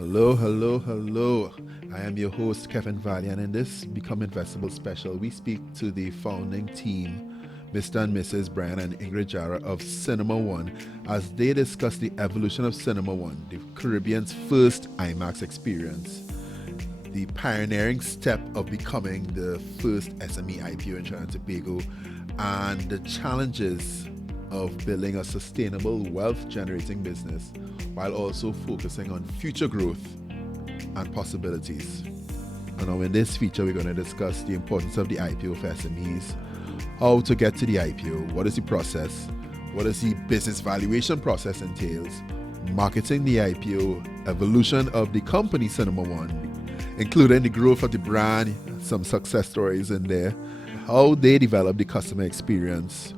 Hello, hello, hello. I am your host, Kevin Valley, and in this Become Investible special, we speak to the founding team, Mr. and Mrs. Brian and Ingrid Jahra of CinemaONE, as they discuss the evolution of CinemaONE, the Caribbean's first IMAX experience, the pioneering step of becoming the first SME IPO in Trinidad and Tobago, and the challenges of building a sustainable wealth-generating business while also focusing on future growth and possibilities. And now in this feature, we're going to discuss the importance of the IPO for SMEs, how to get to the IPO, what is the process, what is the business valuation process entails, marketing the IPO, evolution of the company CinemaONE, including the growth of the brand, some success stories in there, how they develop the customer experience,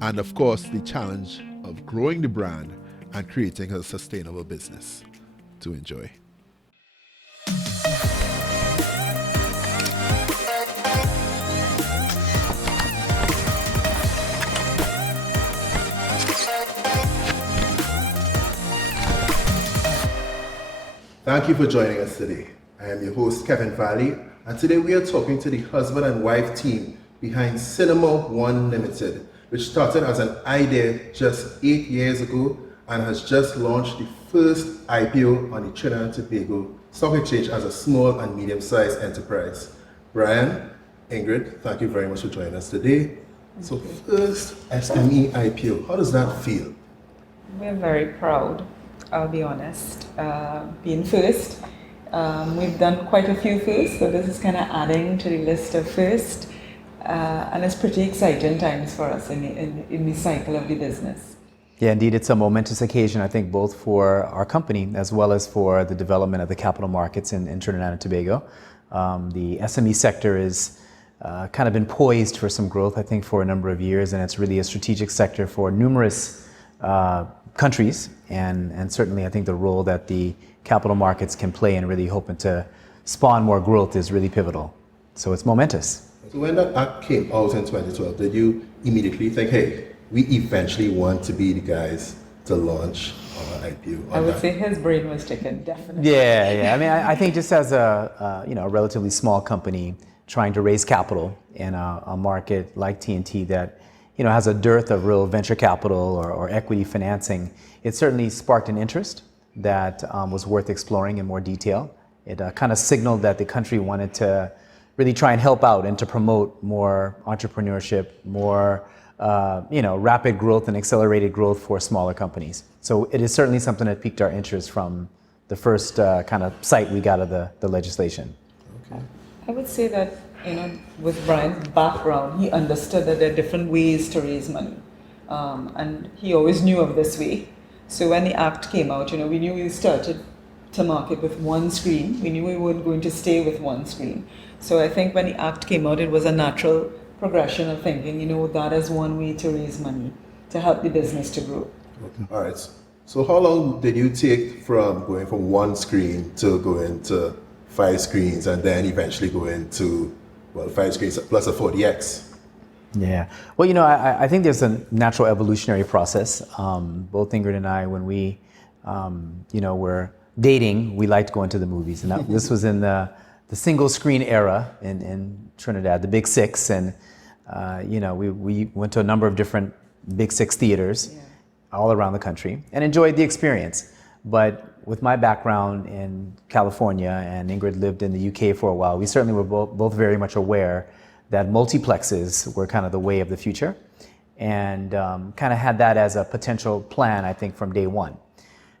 and of course the challenge of growing the brand and creating a sustainable business to enjoy. Thank you for joining us today. I am your host, Kevin Valley, and today we are talking to the husband and wife team behind CinemaONE Limited, which started as an idea just 8 years ago and has just launched the first IPO on the Trinidad and Tobago Stock Exchange as a small and medium-sized enterprise. Brian, Ingrid, thank you very much for joining us today. So first SME IPO, how does that feel? We're very proud, I'll be honest, being first. We've done quite a few firsts, so this is kind of adding to the list of first. And it's pretty exciting times for us in the cycle of the business. Yeah, indeed, it's a momentous occasion, I think, both for our company as well as for the development of the capital markets in Trinidad and Tobago. The SME sector is kind of been poised for some growth, I think, for a number of years, and it's really a strategic sector for numerous countries, and certainly I think the role that the capital markets can play in really hoping to spawn more growth is really pivotal. So it's momentous. So when that act came out in 2012, did you immediately think, hey, we eventually want to be the guys to launch our IPO? I would say his brain was ticking, definitely. Yeah. I mean, I think just as a relatively small company trying to raise capital in a market like TNT that has a dearth of real venture capital or equity financing, it certainly sparked an interest that was worth exploring in more detail. It kind of signaled that the country wanted to really try and help out and to promote more entrepreneurship, more rapid growth and accelerated growth for smaller companies. So it is certainly something that piqued our interest from the first kind of sight we got of the legislation. Okay. I would say that, with Brian's background, he understood that there are different ways to raise money. And he always knew of this way. So when the act came out, we knew we started to market with one screen. We knew we weren't going to stay with one screen. So I think when the act came out, it was a natural progression of thinking, that is one way to raise money, to help the business to grow. Okay. All right. So how long did you take from going from one screen to going to 5 screens and then eventually go into 5 screens plus a 40X? Yeah. Well, I think there's a natural evolutionary process. Both Ingrid and I, when we, were dating, we liked going to the movies. And this was in the single screen era in Trinidad, the Big Six. And, we went to a number of different Big Six theaters all around the country and enjoyed the experience. But with my background in California, and Ingrid lived in the UK for a while, we certainly were both very much aware that multiplexes were kind of the way of the future, and kind of had that as a potential plan, I think, from day one.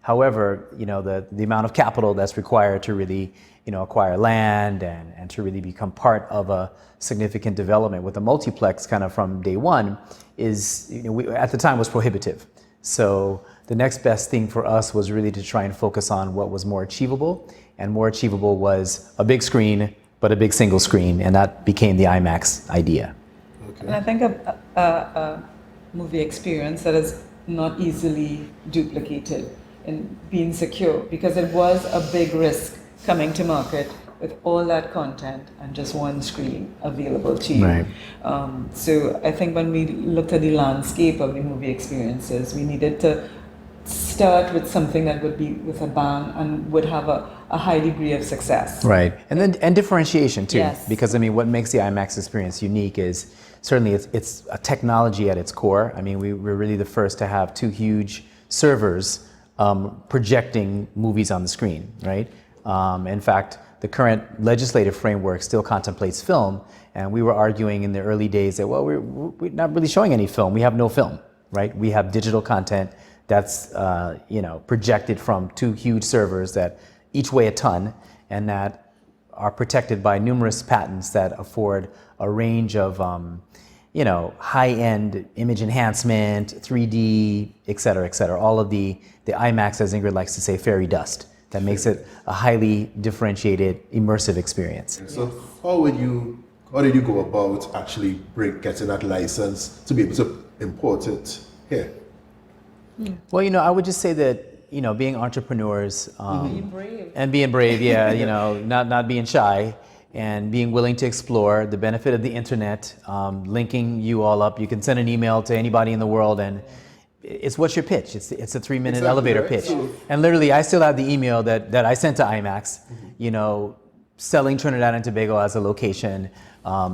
However, the amount of capital that's required to really, acquire land and to really become part of a significant development with a multiplex kind of from day one is, at the time was prohibitive. So the next best thing for us was really to try and focus on what was more achievable, and more achievable was a big screen, but a big single screen, and that became the IMAX idea. Okay. And I think a movie experience that is not easily duplicated in being secure, because it was a big risk coming to market with all that content and just one screen available to you. Right. So I think when we looked at the landscape of the movie experiences, we needed to start with something that would be with a bang and would have a high degree of success. Right, and differentiation too. Yes. Because I mean, what makes the IMAX experience unique is certainly it's a technology at its core. I mean, we're really the first to have two huge servers projecting movies on the screen, right? In fact, the current legislative framework still contemplates film, and we were arguing in the early days that, well, we're not really showing any film. We have no film, right? We have digital content that's projected from two huge servers that each weigh a ton and that are protected by numerous patents that afford a range of high-end image enhancement, 3D, et cetera, all of the IMAX, as Ingrid likes to say, fairy dust that makes it a highly differentiated, immersive experience. So how did you go about actually getting that license to be able to import it here? Well, I would just say that, being entrepreneurs Being brave. and being brave, not being shy and being willing to explore the benefit of the internet, linking you all up. You can send an email to anybody in the world and it's what's your pitch? It's a 3-minute elevator right? pitch. So, And literally, I still have the email that I sent to IMAX, selling Trinidad and Tobago as a location,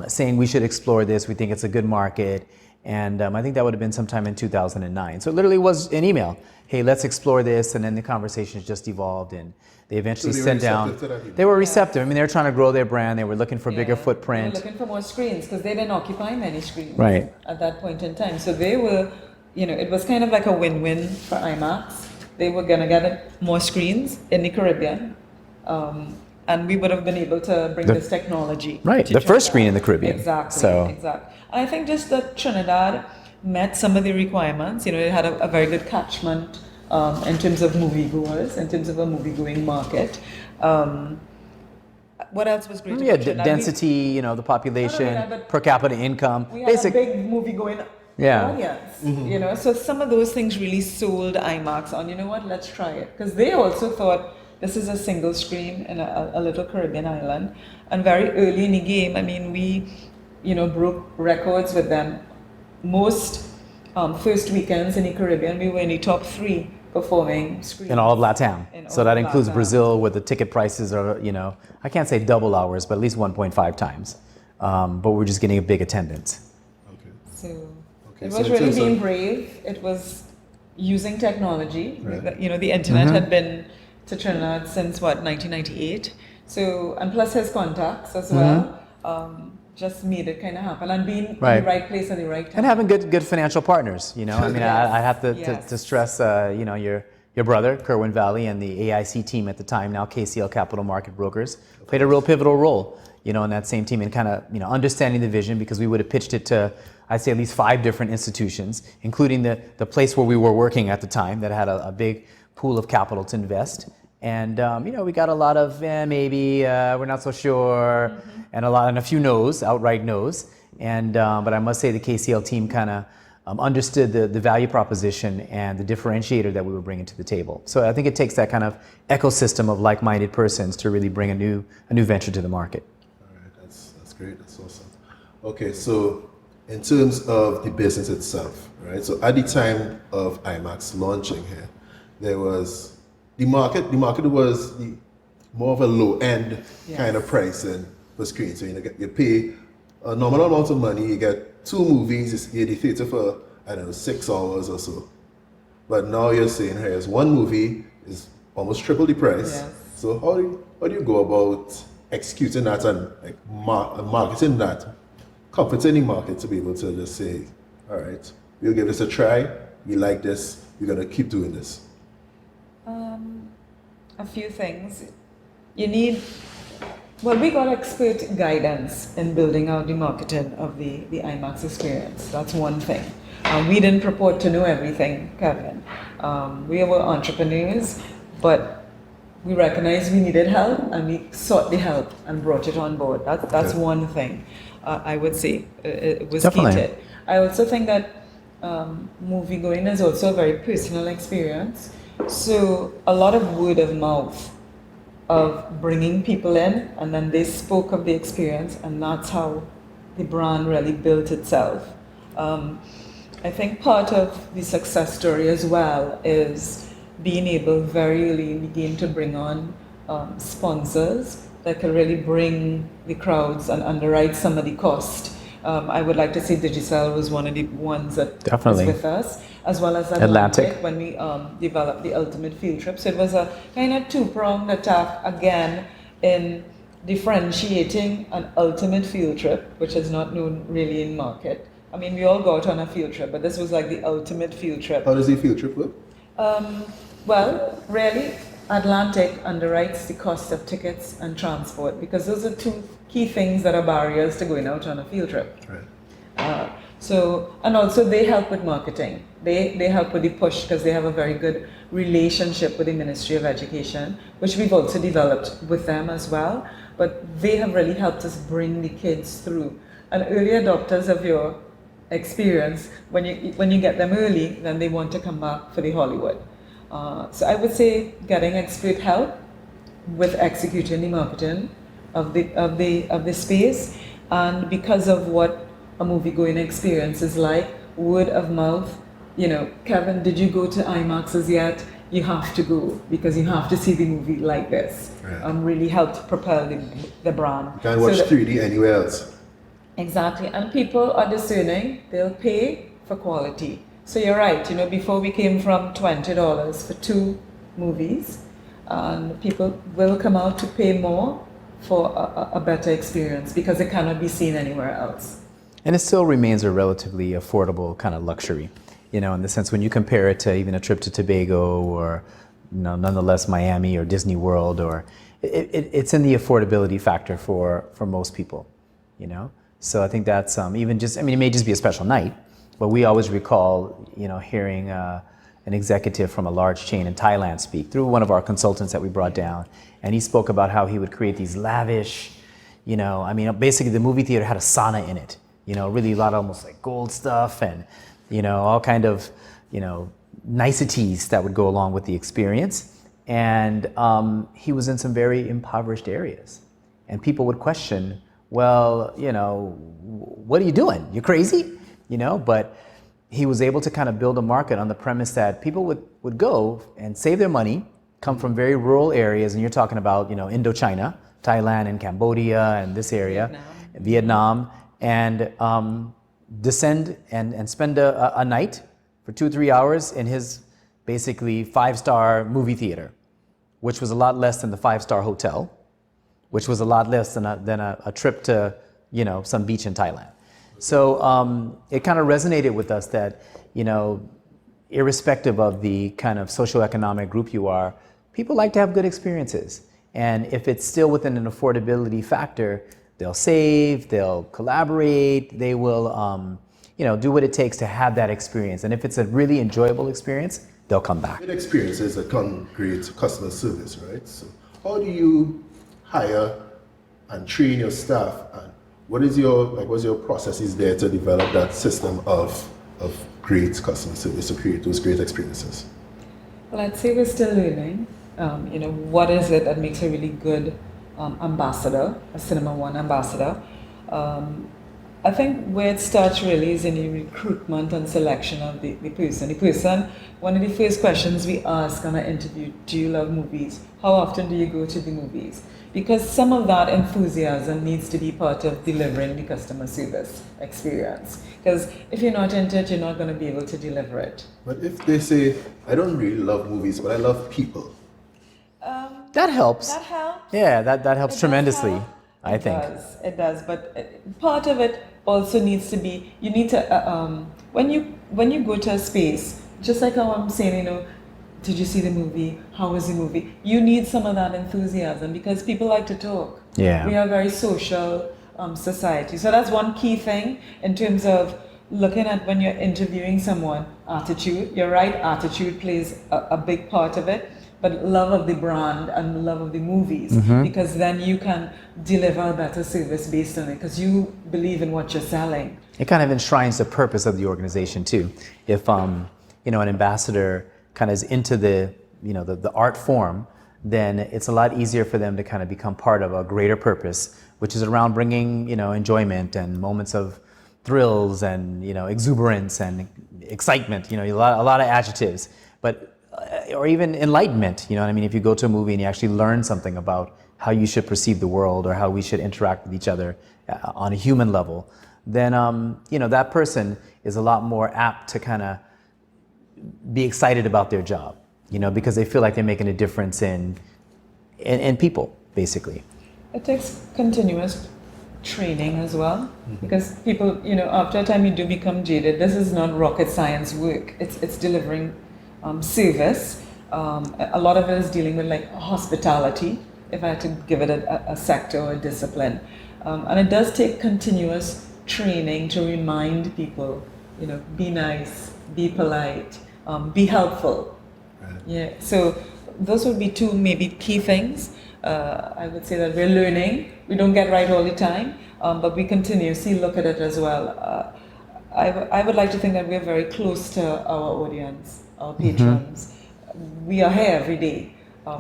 saying we should explore this, we think it's a good market. And I think that would have been sometime in 2009. So it literally was an email. Hey, let's explore this. And then the conversations just evolved and they eventually sent down. They were receptive. I mean, they were trying to grow their brand. They were looking for bigger footprint. They were looking for more screens because they didn't occupy many screens Right. at that point in time. So they were, it was kind of like a win-win for IMAX. They were going to get more screens in the Caribbean. And we would have been able to bring this technology. Right, to the first Trinidad. screen in the Caribbean. Exactly. And I think just that Trinidad met some of the requirements. It had a very good catchment in terms of moviegoers, in terms of a movie-going market. What else was great about Trinidad? Density, the population, per capita income. We had a big movie-going audience, so some of those things really sold IMAX on, let's try it. Because they also thought, this is a single screen in a little Caribbean island. And very early in the game, I mean, we, broke records with them. Most first weekends in the Caribbean, we were in the top 3 performing screens. In all of LATAM. So that includes Brazil, where the ticket prices are, I can't say double ours, but at least 1.5 times. But we're just getting a big attendance. Okay. So Okay, it so was in really terms of- being brave. It was using technology. Right. The internet had been to Trinidad since 1998. So, and plus his contacts as well, just made it kind of happen. And being in the right place at the right time. And having good financial partners, I mean, Yes. I have to Yes. stress, your brother, Kerwin Valley, and the AIC team at the time, now KCL Capital Market Brokers, played a real pivotal role, in that same team and kind of, understanding the vision, because we would have pitched it to, I'd say, at least 5 different institutions, including the place where we were working at the time that had a big pool of capital to invest. And, we got a lot of, maybe, we're not so sure, and a few no's, outright no's. And, but I must say the KCL team kind of understood the value proposition and the differentiator that we were bringing to the table. So I think it takes that kind of ecosystem of like-minded persons to really bring a new venture to the market. All right, that's great. That's awesome. Okay, so in terms of the business itself, right? So at the time of IMAX launching here, there was the market was more of a low-end kind of pricing for screens. So you pay a nominal amount of money, you get 2 movies, you're in the theater for, 6 hours or so. But now you're saying here's 1 movie is almost triple the price. Yes. So how do you go about executing that and marketing that, comforting the market to be able to just say, all right, we'll give this a try, we like this, we're gonna keep doing this? A few things. We got expert guidance in building out the marketing of the IMAX experience. That's one thing. We didn't purport to know everything, Kevin. We were entrepreneurs, but we recognized we needed help and we sought the help and brought it on board. That's one thing I would say it was Definitely. key to it. I also think that movie going is also a very personal experience. So a lot of word of mouth of bringing people in, and then they spoke of the experience, and that's how the brand really built itself. I think part of the success story as well is being able very early in the game to bring on sponsors that can really bring the crowds and underwrite some of the cost. I would like to say Digicel was one of the ones that Definitely. was with us, as well as Atlantic. when we developed the ultimate field trip. So it was a kind of two-pronged attack again in differentiating an ultimate field trip, which is not known really in market. I mean, we all go out on a field trip, but this was like the ultimate field trip. How does the field trip work? Well, really, Atlantic underwrites the cost of tickets and transport because those are two key things that are barriers to going out on a field trip. Right. And also they help with marketing. They help with the push because they have a very good relationship with the Ministry of Education, which we've also developed with them as well. But they have really helped us bring the kids through. And early adopters of your experience, when you get them early, then they want to come back for the Hollywood. So I would say getting expert help with executing the marketing of the space, and because of what a movie-going experience is like, word of mouth. You know, Kevin, did you go to IMAXs yet? You have to go because you have to see the movie like this. Right. Really helped propel the brand. You can't watch 3D anywhere else. Exactly, and people are discerning. They'll pay for quality. So you're right. You know, before we came from $20 for 2 movies, and people will come out to pay more for a better experience because it cannot be seen anywhere else. And it still remains a relatively affordable kind of luxury, you know, in the sense when you compare it to even a trip to Tobago or, you know, nonetheless Miami or Disney World, or it's in the affordability factor for most people, you know. So I think that's even just, I mean, it may just be a special night, but we always recall, you know, hearing an executive from a large chain in Thailand speak through one of our consultants that we brought down, and he spoke about how he would create these lavish, you know, I mean, basically the movie theater had a sauna in it. You know, really a lot of almost like gold stuff and, you know, all kind of, you know, niceties that would go along with the experience. And he was in some very impoverished areas. And people would question, well, you know, what are you doing? You're crazy? You know, but he was able to kind of build a market on the premise that people would go and save their money, come from very rural areas. And you're talking about, you know, Indochina, Thailand and Cambodia and this area, Vietnam, and descend and spend a night for 2-3 hours in his basically 5-star movie theater, which was a lot less than the 5-star hotel, which was a lot less than a trip to, you know, some beach in Thailand. So it kind of resonated with us that, you know, irrespective of the kind of socioeconomic group you are, people like to have good experiences. And if it's still within an affordability factor, they'll save, they'll collaborate, they will, you know, do what it takes to have that experience. And if it's a really enjoyable experience, they'll come back. Good experiences that can create customer service, right? So how do you hire and train your staff, and what's your processes there to develop that system of great customer service to create those great experiences? Well, I'd say we're still learning. You know, what is it that makes a really good ambassador, a CinemaONE ambassador? I think where it starts really is in the recruitment and selection of the person. The person, one of the first questions we ask on an interview, do you love movies? How often do you go to the movies? Because some of that enthusiasm needs to be part of delivering the customer service experience. Because if you're not into it, you're not going to be able to deliver it. But if they say, I don't really love movies, but I love people. That helps. That helps. Yeah, that helps tremendously, help. I think. It does. But part of it also needs to be, you need to, when you go to a space, just like how I'm saying, you know, did you see the movie? How was the movie? You need some of that enthusiasm because people like to talk. Yeah. We are a very social society. So that's one key thing in terms of looking at when you're interviewing someone, attitude. You're right, attitude plays a big part of it. But love of the brand and love of the movies, because then you can deliver a better service based on it, because you believe in what you're selling. It kind of enshrines the purpose of the organization too. If you know, an ambassador kind of is into the, you know, the art form, then it's a lot easier for them to kind of become part of a greater purpose, which is around bringing, you know, enjoyment and moments of, thrills and exuberance and excitement. A lot of adjectives, but or even enlightenment. You know what I mean? If you go to a movie and you actually learn something about how you should perceive the world or how we should interact with each other on a human level, then that person is a lot more apt to kind of be excited about their job, because they feel like they're making a difference in people, basically. It takes continuous training as well, because people, after a time you do become jaded. This is not rocket science work. It's delivering service. A lot of it is dealing with like hospitality, if I had to give it a sector or a discipline. And it does take continuous training to remind people, be nice, be polite, be helpful. Right. Yeah. So those would be two maybe key things. I would say that we're learning. We don't get right all the time, but we continuously look at it as well. I would like to think that we're very close to our audience, our patrons. We are here every day.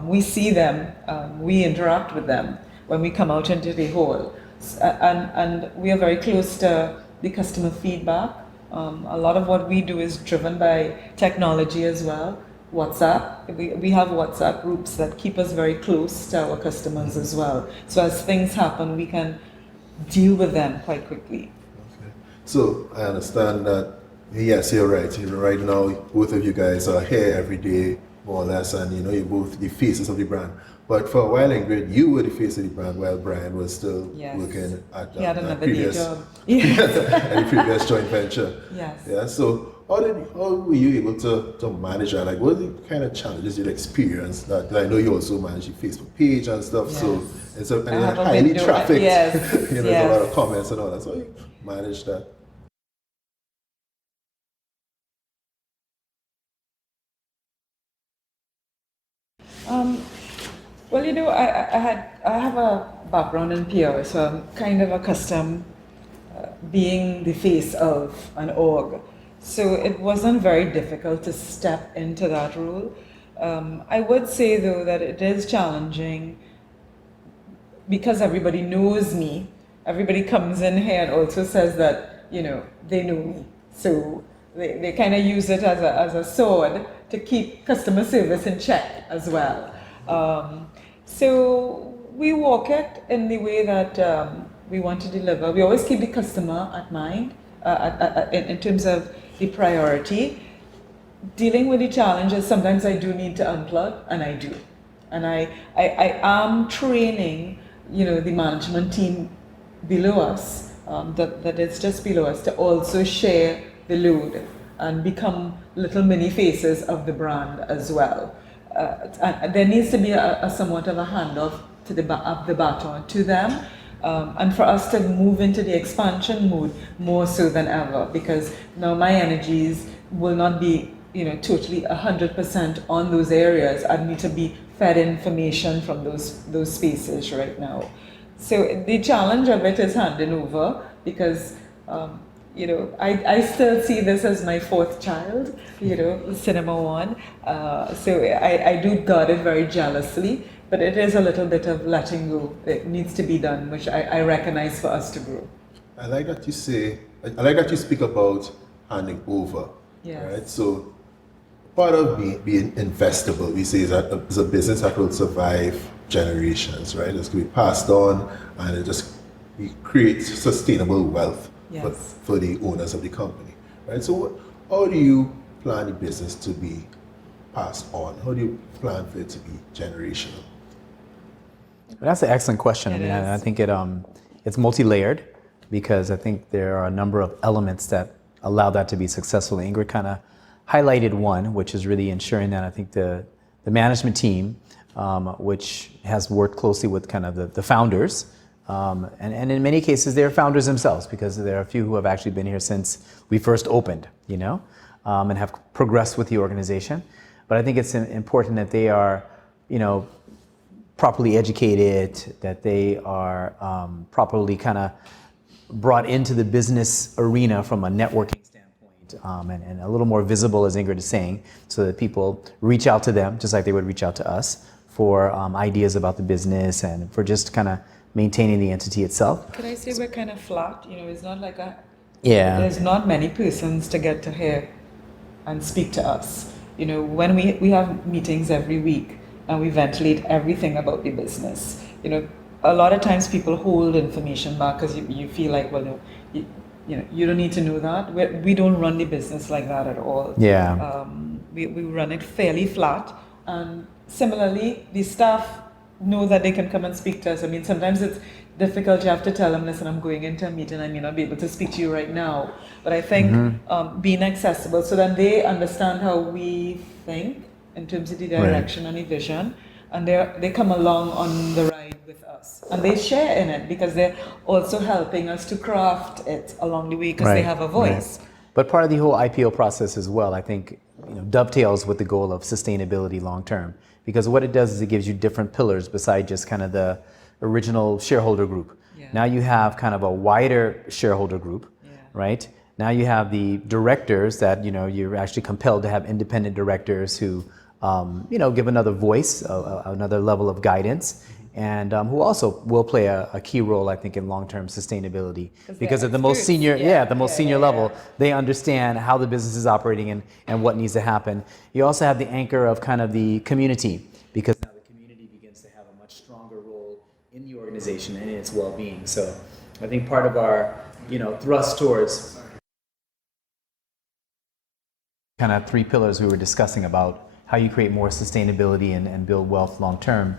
We see them. We interact with them when we come out into the hall. And we are very close to the customer feedback. A lot of what we do is driven by technology as well. WhatsApp, we have WhatsApp groups that keep us very close to our customers as well. So as things happen, we can deal with them quite quickly. Okay. So I understand that, yes, you're right. Right now, both of you guys are here every day, more or less, and you're both the faces of the brand. But for a while, Ingrid, you were the face of the brand while Brian was still working at the previous, job. at the previous joint venture. Yes. Yeah. So how were you able to manage that? Like, what are the kind of challenges you experienced? That I know you also manage your Facebook page and stuff. Yes. So it's a highly trafficked. Yes. There's a lot of comments and all that. So you manage that. Well, I have a background in PR, so I'm kind of accustomed being the face of an org. So it wasn't very difficult to step into that role. I would say, though, that it is challenging because everybody knows me. Everybody comes in here and also says that, they know me. So they kind of use it as a sword to keep customer service in check as well. So we walk it in the way that we want to deliver. We always keep the customer at mind in terms of the priority. Dealing with the challenges, sometimes I do need to unplug, and I do. And I am training, the management team below us, that it's just below us, to also share the load and become little mini faces of the brand as well. And there needs to be a somewhat of a handoff to the baton to them, and for us to move into the expansion mode more so than ever, because now my energies will not be totally 100% on those areas. I need to be fed information from those spaces right now. So the challenge of it is handing over, because I still see this as my fourth child, CinemaONE. So I do guard it very jealously, but it is a little bit of letting go. It needs to be done, which I recognize for us to grow. I like that you speak about handing over. Yes. Right? So part of being investable, we say, is that it's a business that will survive generations, right? It's going to be passed on, and we create sustainable wealth. Yes. For the owners of the company, right? So how do you plan the business to be passed on? How do you plan for it to be generational? That's an excellent question. I think it's multi-layered, because I think there are a number of elements that allow that to be successful. Ingrid kind of highlighted one, which is really ensuring that I think the management team, which has worked closely with kind of the founders, and in many cases, they're founders themselves, because there are a few who have actually been here since we first opened, and have progressed with the organization. But I think it's important that they are, properly educated, that they are properly kind of brought into the business arena from a networking standpoint, and a little more visible, as Ingrid is saying, so that people reach out to them just like they would reach out to us for ideas about the business and for just kind of maintaining the entity itself. Could I say we're kind of flat? It's not like Yeah. There's not many persons to get to hear and speak to us. You know, when we have meetings every week and we ventilate everything about the business, you know, a lot of times people hold information back because you feel like, well, no, you don't need to know that. We don't run the business like that at all. Yeah. We run it fairly flat. And similarly, the staff know that they can come and speak to us. I mean, sometimes it's difficult. You have to tell them, listen, I'm going into a meeting. I may not be able to speak to you right now. But I think being accessible so that they understand how we think in terms of the direction and the vision. And they come along on the ride with us. And they share in it because they're also helping us to craft it along the way because they have a voice. Right. But part of the whole IPO process as well, I think, dovetails with the goal of sustainability long term. Because what it does is it gives you different pillars beside just kind of the original shareholder group. Yeah. Now you have kind of a wider shareholder group, right? Now you have the directors that, you're actually compelled to have independent directors who, give another voice, another level of guidance, and who also will play a key role, I think, in long-term sustainability. Because at the most senior, level, they understand how the business is operating and what needs to happen. You also have the anchor of kind of the community, because now the community begins to have a much stronger role in the organization and in its well-being. So I think part of our, thrust towards kind of three pillars we were discussing about how you create more sustainability and build wealth long-term,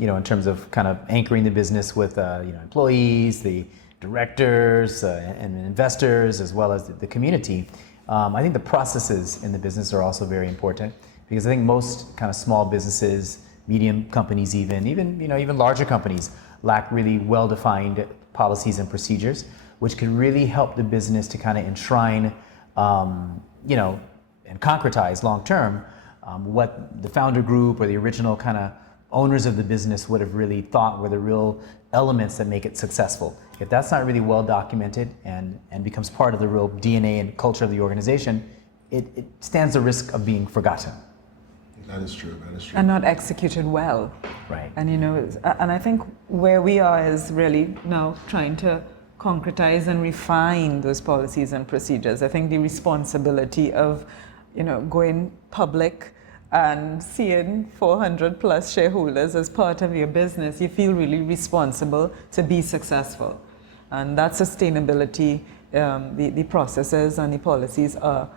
in terms of kind of anchoring the business with, employees, the directors, and investors, as well as the community. I think the processes in the business are also very important, because I think most kind of small businesses, medium companies, even larger companies lack really well-defined policies and procedures, which can really help the business to kind of enshrine, and concretize long-term what the founder group or the original kind of owners of the business would have really thought were the real elements that make it successful. If that's not really well documented and becomes part of the real DNA and culture of the organization, it stands the risk of being forgotten. That is true. And not executed well. Right. And and I think where we are is really now trying to concretize and refine those policies and procedures. I think the responsibility of, going public and seeing 400 plus shareholders as part of your business, you feel really responsible to be successful. And that sustainability, the processes and the policies are,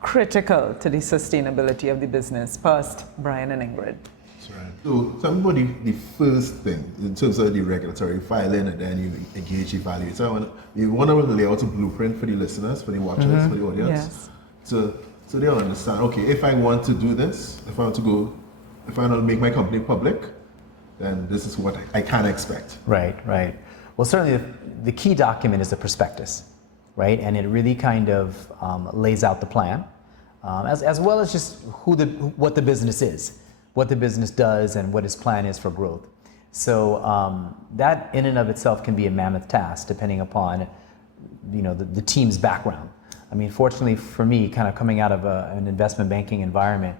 critical to the sustainability of the business, past Brian and Ingrid. That's right. So tell me about the first thing in terms of the regulatory filing, and then you engage, evaluate. So you want to lay out a blueprint for the listeners, for the watchers, for the audience. Yes. So they'll understand, okay, if I want to do this, if I want to make my company public, then this is what I can expect. Right. Well, certainly the key document is the prospectus, right? And it really kind of lays out the plan, as well as just what the business is, what the business does, and what its plan is for growth. So that in and of itself can be a mammoth task, depending upon the team's background. I mean, fortunately for me, kind of coming out of an investment banking environment,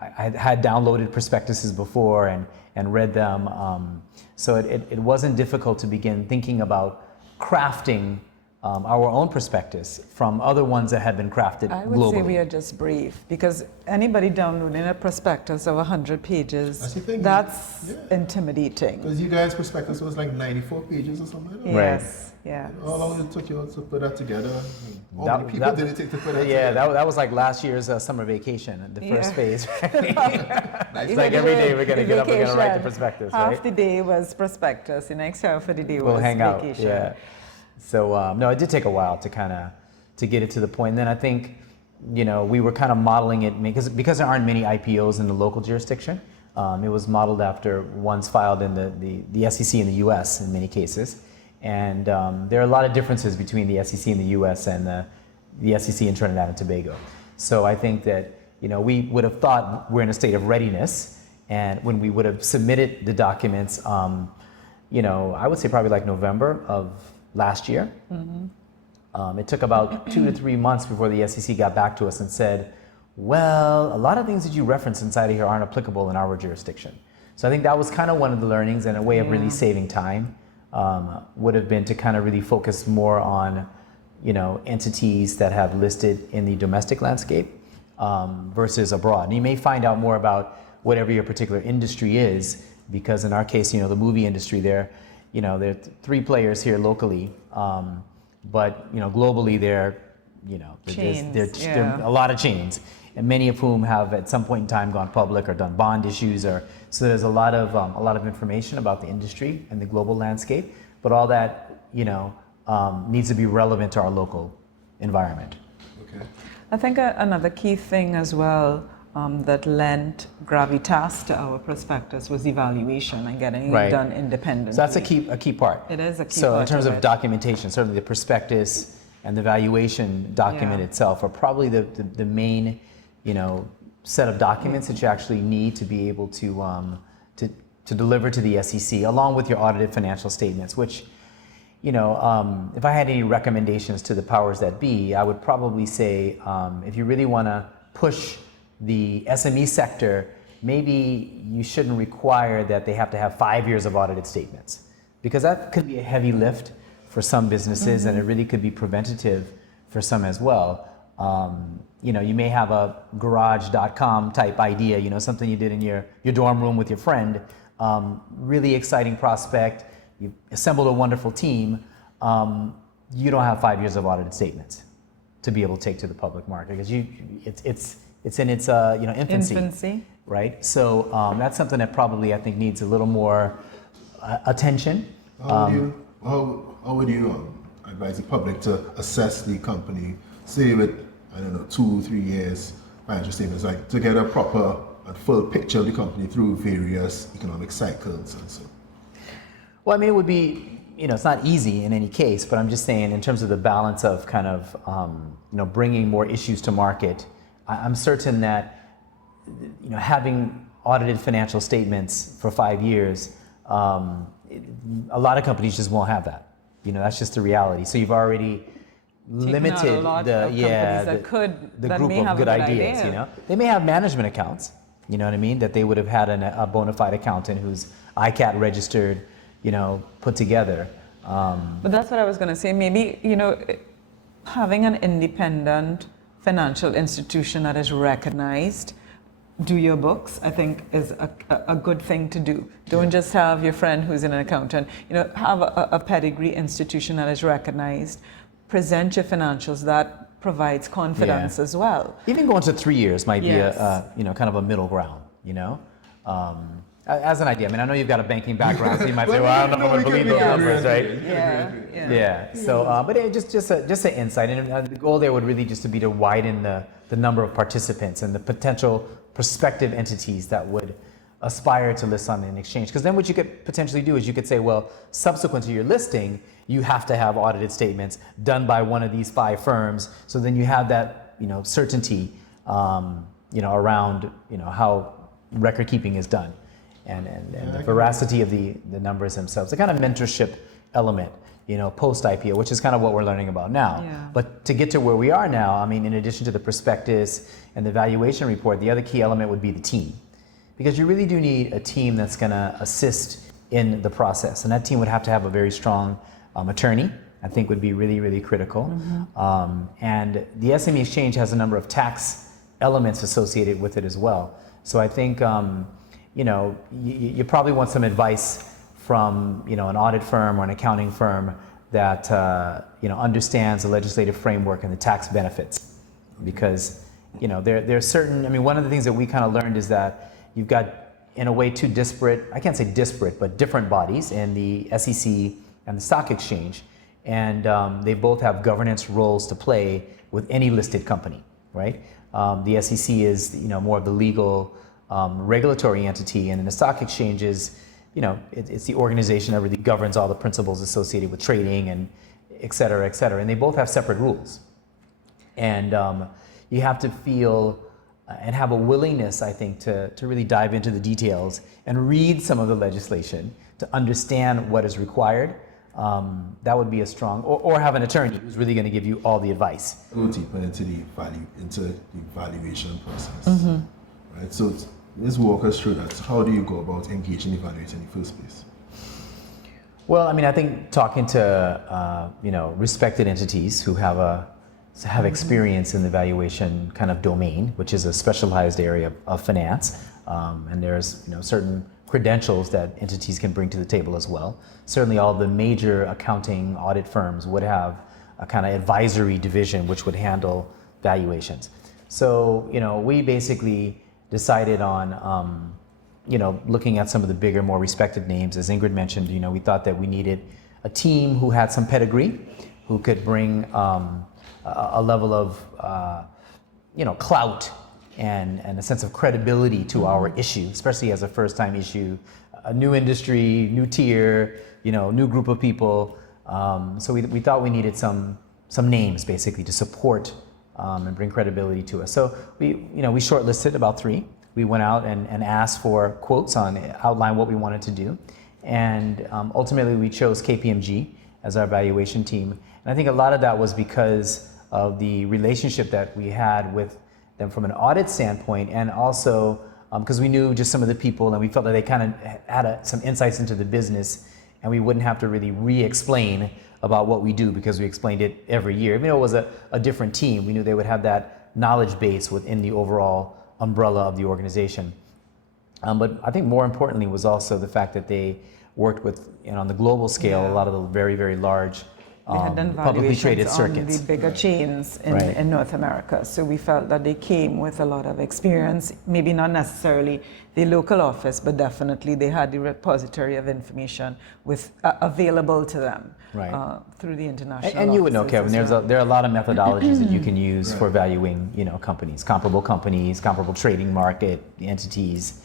I had downloaded prospectuses before and read them. So it wasn't difficult to begin thinking about crafting our own prospectus from other ones that had been crafted globally. I would say we are just brave, because anybody downloading a prospectus of 100 pages, that's intimidating. Because you guys' prospectus was like 94 pages or something? Yes. Yeah. How long did it took you to put that together? How many people did it take to put that together? Yeah, that was like last year's summer vacation, the first phase. It's like every day we're going to get up, we're going to write the prospectus, right? Half the day was prospectus, the next half of the day we'll was hang vacation. Out, yeah. So no, it did take a while to get it to the point. And then I think, we were kind of modeling it because there aren't many IPOs in the local jurisdiction. It was modeled after ones filed in the SEC in the U.S. in many cases. And there are a lot of differences between the SEC in the U.S. and the SEC in Trinidad and Tobago. So I think that we would have thought we're in a state of readiness, and when we would have submitted the documents, I would say probably like November of last year. Mm-hmm. It took about 2 to 3 months before the SEC got back to us and said, well, a lot of things that you reference inside of here aren't applicable in our jurisdiction. So I think that was kind of one of the learnings and a way of really saving time. would have been to kind of really focus more on, entities that have listed in the domestic landscape versus abroad. And you may find out more about whatever your particular industry is, because in our case, the movie industry, there are 3 players here locally, but globally there are a lot of chains, and many of whom have at some point in time gone public or done bond issues, so there's a lot of information about the industry and the global landscape, but all that needs to be relevant to our local environment. Okay. I think another key thing as well that lent gravitas to our prospectus was evaluation and getting it done independently. So that's a key part. It is a key part. So in terms of documentation, certainly the prospectus and the valuation document itself are probably the main, set of documents that you actually need to be able to deliver to the SEC, along with your audited financial statements, which, if I had any recommendations to the powers that be, I would probably say, if you really want to push the SME sector, maybe you shouldn't require that they have to have 5 years of audited statements, because that could be a heavy lift for some businesses, and it really could be preventative for some as well. You may have a garage.com type idea, something you did in your dorm room with your friend, really exciting prospect, you assembled a wonderful team, you don't have 5 years of audited statements to be able to take to the public market, because it's in its infancy, right? So that's something that probably I think needs a little more attention. How would you advise the public to assess the company, say with 2-3 years financial statements, like to get a proper and full picture of the company through various economic cycles and so? Well, I mean, it would be, it's not easy in any case, but I'm just saying in terms of the balance of kind of, bringing more issues to market, I'm certain that, having audited financial statements for 5 years, a lot of companies just won't have that. That's just the reality. So you've already limited the group of good ideas. They may have management accounts, that they would have had a bona fide accountant who's ICAT registered, put together. But that's what I was going to say. Maybe, having an independent financial institution that is recognized, do your books, I think is a good thing to do. Don't just have your friend who's an accountant. Have a pedigree institution that is recognized. Present your financials. That provides confidence as well. Even going to 3 years might be a kind of a middle ground. As an idea. I mean, I know you've got a banking background, so you might say, "Well, I don't know if I believe those numbers, right?" Yeah. So, but just an insight, and the goal there would really just to be to widen the number of participants and the potential prospective entities that would aspire to list on an exchange. Because then what you could potentially do is you could say, well, subsequent to your listing, you have to have audited statements done by one of these 5 firms. So then you have that, certainty, around, how record keeping is done, and the veracity of the numbers themselves. The kind of mentorship element, post IPO, which is kind of what we're learning about now. Yeah. But to get to where we are now, I mean, in addition to the prospectus and the valuation report, the other key element would be the team. Because you really do need a team that's going to assist in the process. And that team would have to have a very strong attorney, I think would be really, really critical. And the SME exchange has a number of tax elements associated with it as well. So I think, you probably want some advice from, an audit firm or an accounting firm that, understands the legislative framework and the tax benefits. Because, there are certain, one of the things that we kind of learned is that you've got, in a way, 2 disparate, I can't say disparate, but different bodies in the SEC and the stock exchange. And they both have governance roles to play with any listed company, right? The SEC is, more of the legal regulatory entity, and in the stock exchange is, it's the organization that really governs all the principles associated with trading and et cetera, and they both have separate rules. And you have to feel and have a willingness, I think, to really dive into the details and read some of the legislation to understand what is required. That would be a strong, or have an attorney who's really going to give you all the advice. Go deeper into the valuation process, right? So let's walk us through that. How do you go about engaging the evaluator in the first place? Well, I mean, I think talking to respected entities who have experience in the valuation kind of domain, which is a specialized area of finance, and there's certain credentials that entities can bring to the table as well. Certainly, all the major accounting audit firms would have a kind of advisory division which would handle valuations. So we basically decided on looking at some of the bigger, more respected names. As Ingrid mentioned, we thought that we needed a team who had some pedigree, who could bring a level of clout and a sense of credibility to our issue, especially as a first-time issue, a new industry, new tier, new group of people. So we thought we needed some names basically to support and bring credibility to us. So we shortlisted about 3. We went out and asked for quotes outline what we wanted to do. And ultimately we chose KPMG as our valuation team. And I think a lot of that was because of the relationship that we had with them from an audit standpoint, and also because we knew just some of the people and we felt that they kind of had some insights into the business, and we wouldn't have to really re-explain about what we do because we explained it every year. Even though it was a different team, we knew they would have that knowledge base within the overall umbrella of the organization. But I think more importantly was also the fact that they worked with, on the global scale, a lot of the very, very large we had done publicly traded circuits. On the bigger chains in North America. So we felt that they came with a lot of experience, maybe not necessarily the local office, but definitely they had the repository of information available to them through the international And you would know, Kevin, well. there are a lot of methodologies that you can use for valuing companies, comparable trading market entities,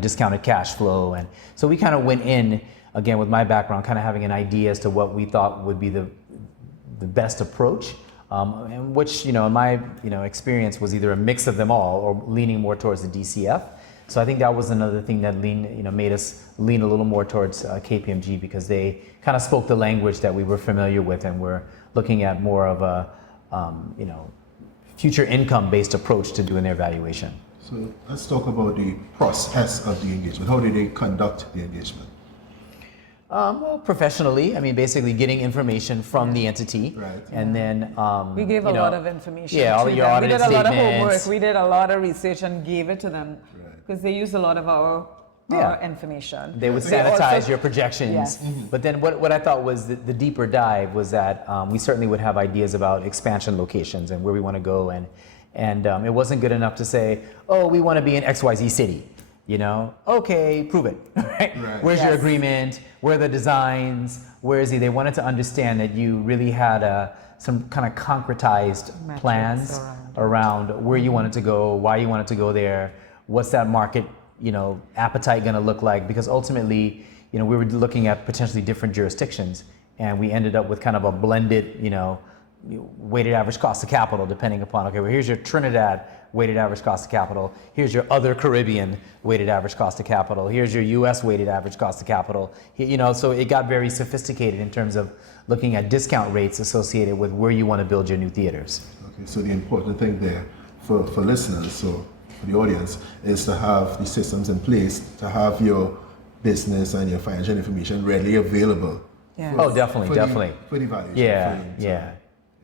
discounted cash flow. And so we kind of went in, again, with my background, kind of having an idea as to what we thought would be the best approach, and which, in my experience, was either a mix of them all or leaning more towards the DCF. So I think that was another thing that made us lean a little more towards KPMG, because they kind of spoke the language that we were familiar with, and we're looking at more of a future income-based approach to doing their valuation. So let's talk about the process of the engagement. How did they conduct the engagement? Well, professionally, I mean, basically getting information from the entity, and then we gave a lot of information. Yeah, all to your them. audited We did a lot of statements. homework. We did a lot of research and gave it to them because they used a lot of our information. They would sanitize your projections. But then what I thought was the deeper dive was that we certainly would have ideas about expansion locations and where we want to go, and it wasn't good enough to say, oh, we want to be in XYZ city. Okay, prove it. Where's your agreement? Where are the designs? Where is he? They wanted to understand that you really had some kind of concretized plans around where you wanted to go, why you wanted to go there, what's that market, appetite going to look like? Because ultimately, we were looking at potentially different jurisdictions, and we ended up with kind of a blended, weighted average cost of capital, depending upon, okay, well, here's your Trinidad weighted average cost of capital, here's your other Caribbean weighted average cost of capital, here's your US weighted average cost of capital. So it got very sophisticated in terms of looking at discount rates associated with where you want to build your new theaters. Okay, so the important thing there for listeners, so for the audience, is to have the systems in place to have your business and your financial information readily available. Definitely. For the valuation.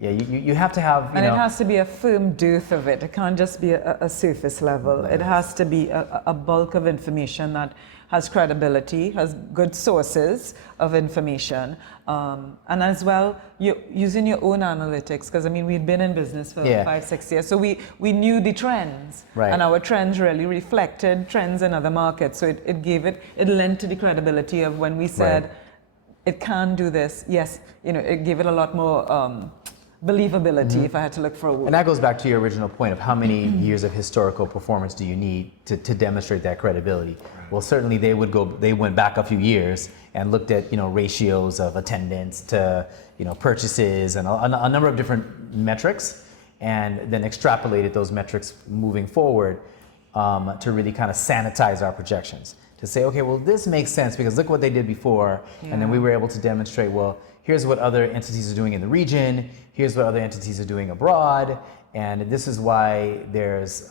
Yeah, you have to have, and it has to be a firm depth of it. It can't just be a surface level. It has to be a bulk of information that has credibility, has good sources of information, and as well, using your own analytics, because we'd been in business for 5-6 years, so we knew the trends, and our trends really reflected trends in other markets. So it lent to the credibility of when we said it can do this. Yes, it gave it a lot more believability, if I had to look for a word. And that goes back to your original point of how many years of historical performance do you need to demonstrate that credibility. Well, certainly they went back a few years and looked at ratios of attendance to purchases and a number of different metrics, and then extrapolated those metrics moving forward to really kind of sanitize our projections, to say, okay, well, this makes sense because look what they did before, and then we were able to demonstrate, well, here's what other entities are doing in the region, here's what other entities are doing abroad, and this is why there's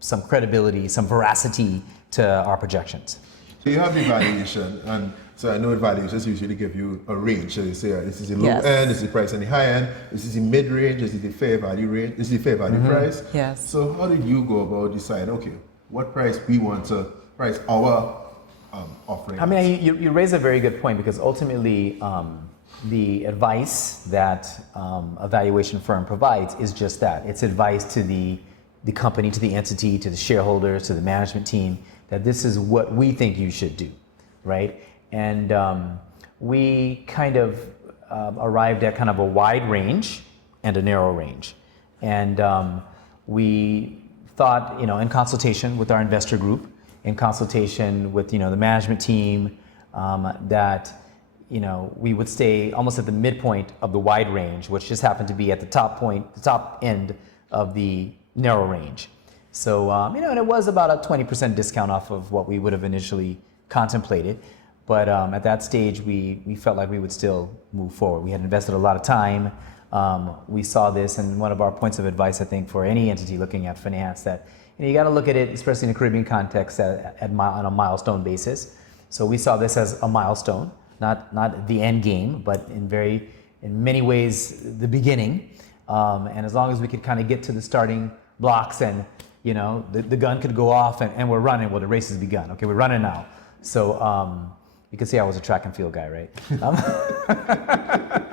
some credibility, some veracity to our projections. So you have the valuation, and So I know valuations usually give you a range. So they say this is the low Yes. end, this is the price on the high end, this is the mid range, this is the fair value range, this is the fair value price. Yes. So how did you go about deciding, okay, what price we want to price our offering? I mean, you raise a very good point, because ultimately the advice that a valuation firm provides is just that. It's advice to the company, to the entity, to the shareholders, to the management team, that this is what we think you should do, right? And we kind of arrived at kind of a wide range and a narrow range. And we thought, in consultation with our investor group, in consultation with, the management team, that, we would stay almost at the midpoint of the wide range, which just happened to be at the top end of the narrow range. So, and it was about a 20% discount off of what we would have initially contemplated. But at that stage, we felt like we would still move forward. We had invested a lot of time. We saw this, and one of our points of advice, I think, for any entity looking at finance, that you got to look at it, especially in the Caribbean context, on a milestone basis. So we saw this as a milestone, not the end game, but in many ways the beginning. And as long as we could kind of get to the starting blocks, and the gun could go off, and we're running. Well, the race has begun. Okay, we're running now. So. You can see I was a track and field guy, right?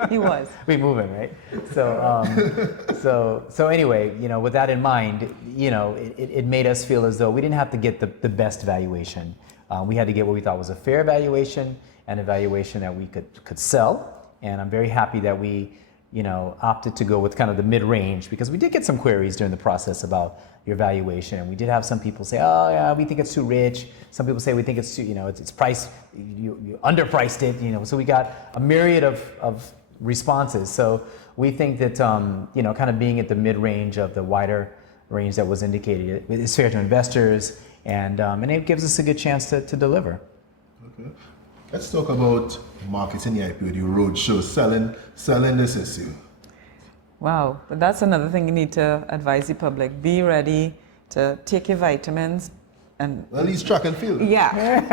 He was. We moving, right? So anyway, with that in mind, it made us feel as though we didn't have to get the best valuation. We had to get what we thought was a fair valuation, and a valuation that we could sell. And I'm very happy that we, opted to go with kind of the mid-range, because we did get some queries during the process about your valuation. And we did have some people say, oh yeah, we think it's too rich. Some people say we think it's too, it's priced, you underpriced it, so we got a myriad of responses. So we think that, kind of being at the mid-range of the wider range that was indicated is fair to investors, and it gives us a good chance to deliver. Okay. Let's talk about marketing the IPO, the roadshow, selling this issue. Wow, but that's another thing you need to advise the public. Be ready to take your vitamins and... Well, he's track and field. Yeah,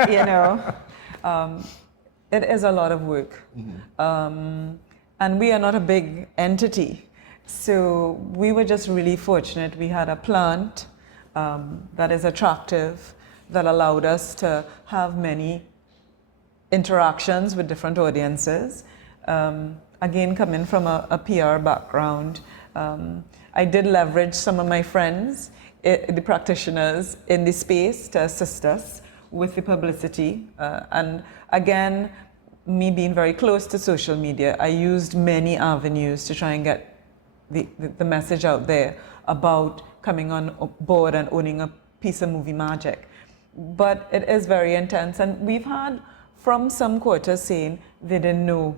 it is a lot of work. Mm-hmm. And we are not a big entity. So we were just really fortunate. We had a plant that is attractive, that allowed us to have many interactions with different audiences. Again, coming from a PR background, I did leverage some of my friends, the practitioners in the space, to assist us with the publicity. And again, me being very close to social media, I used many avenues to try and get the message out there about coming on board and owning a piece of movie magic. But it is very intense, and we've had from some quarters saying they didn't know,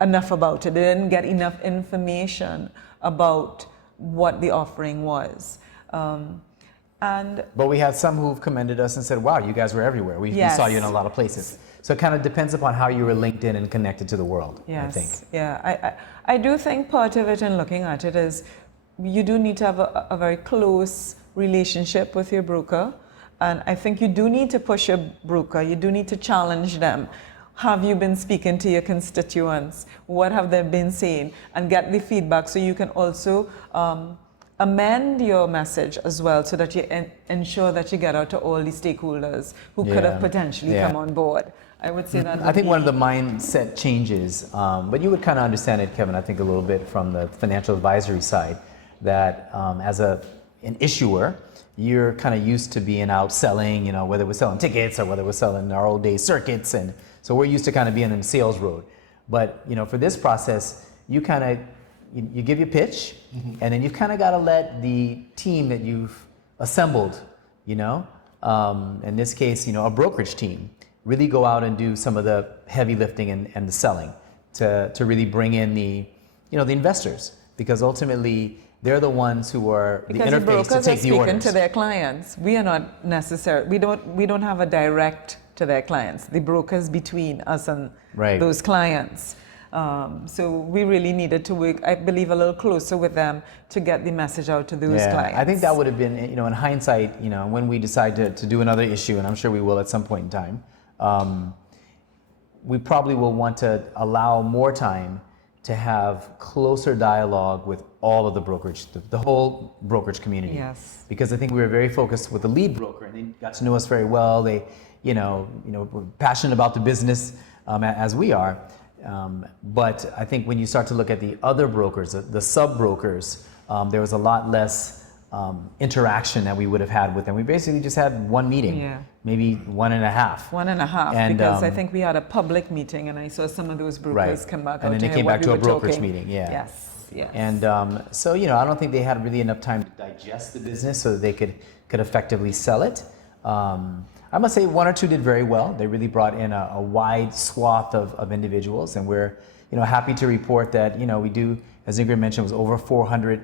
enough about it. They didn't get enough information about what the offering was. But we had some who've commended us and said, wow, you guys were everywhere. We saw you in a lot of places. So it kind of depends upon how you were linked in and connected to the world, I think. Yeah, I do think part of it in looking at it is you do need to have a very close relationship with your broker. And I think you do need to push your broker. You do need to challenge them. Have you been speaking to your constituents? What have they been saying? And get the feedback so you can also amend your message as well, so that you ensure that you get out to all the stakeholders who could have potentially come on board. I would say that. I think one of the mindset changes, but you would kind of understand it, Kevin, I think a little bit from the financial advisory side, that as an issuer, you're kind of used to being out selling, whether we're selling tickets or whether we're selling our old day circuits. And so we're used to kind of being in the sales road. But, for this process, you kind of, you give your pitch, and then you've kind of got to let the team that you've assembled, in this case, a brokerage team, really go out and do some of the heavy lifting and the selling to really bring in the investors, because ultimately, they're the ones who are the interface to take the orders. Because the brokers are speaking to their clients. We are not necessarily, we don't have a direct to their clients. The brokers between us and those clients. So we really needed to work, I believe, a little closer with them to get the message out to those clients. I think that would have been, in hindsight, when we decide to do another issue, and I'm sure we will at some point in time, we probably will want to allow more time to have closer dialogue with all of the brokerage, the whole brokerage community. Yes. Because I think we were very focused with the lead broker, and they got to know us very well. They, were passionate about the business as we are. But I think when you start to look at the other brokers, the sub brokers, there was a lot less interaction that we would have had with them. We basically just had one meeting, maybe 1.5. 1.5, because I think we had a public meeting, and I saw some of those brokers come back. And then they came back to a brokerage meeting. Yes. And so, I don't think they had really enough time to digest the business so that they could effectively sell it. I must say 1 or 2 did very well. They really brought in a wide swath of individuals, and we're happy to report that we do, as Ingrid mentioned, was over 400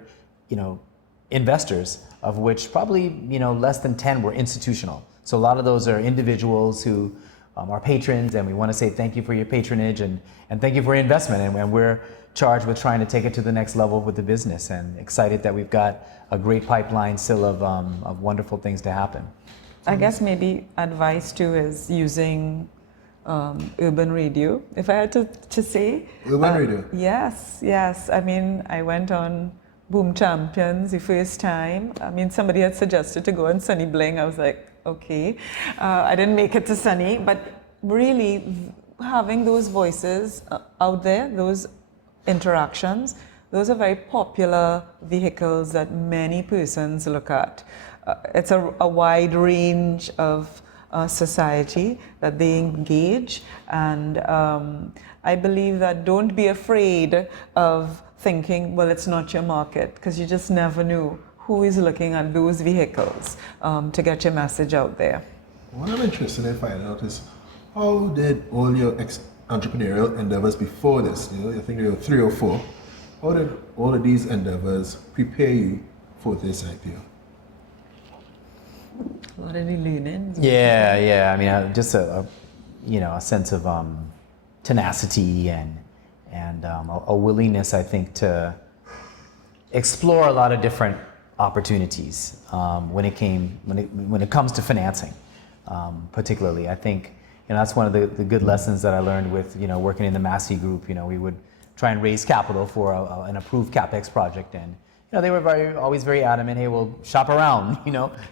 investors, of which probably less than 10 were institutional. So a lot of those are individuals who are patrons, and we want to say thank you for your patronage and thank you for your investment. And we're charged with trying to take it to the next level with the business, and excited that we've got a great pipeline still of wonderful things to happen. I guess maybe advice too is using urban radio. If I had to say. Urban radio? Yes. I mean, I went on Boom Champions the first time. I mean, somebody had suggested to go on Sunny Bling. I was like, okay. I didn't make it to Sunny, but really having those voices out there, those interactions, those are very popular vehicles that many persons look at. It's a wide range of society that they engage, and I believe that don't be afraid of thinking, well, it's not your market, because you just never know who is looking at those vehicles to get your message out there. What I'm interested in finding out is, how did all your entrepreneurial endeavors before this, I think there were 3 or 4, how did all of these endeavors prepare you for this IPO? A lot of learning. Yeah. I mean, just a sense of tenacity and a willingness, I think, to explore a lot of different opportunities when it comes to financing, particularly. I think that's one of the good lessons that I learned with working in the Massey Group. We would try and raise capital for an approved CapEx project, and they were always very adamant. Hey, we'll shop around.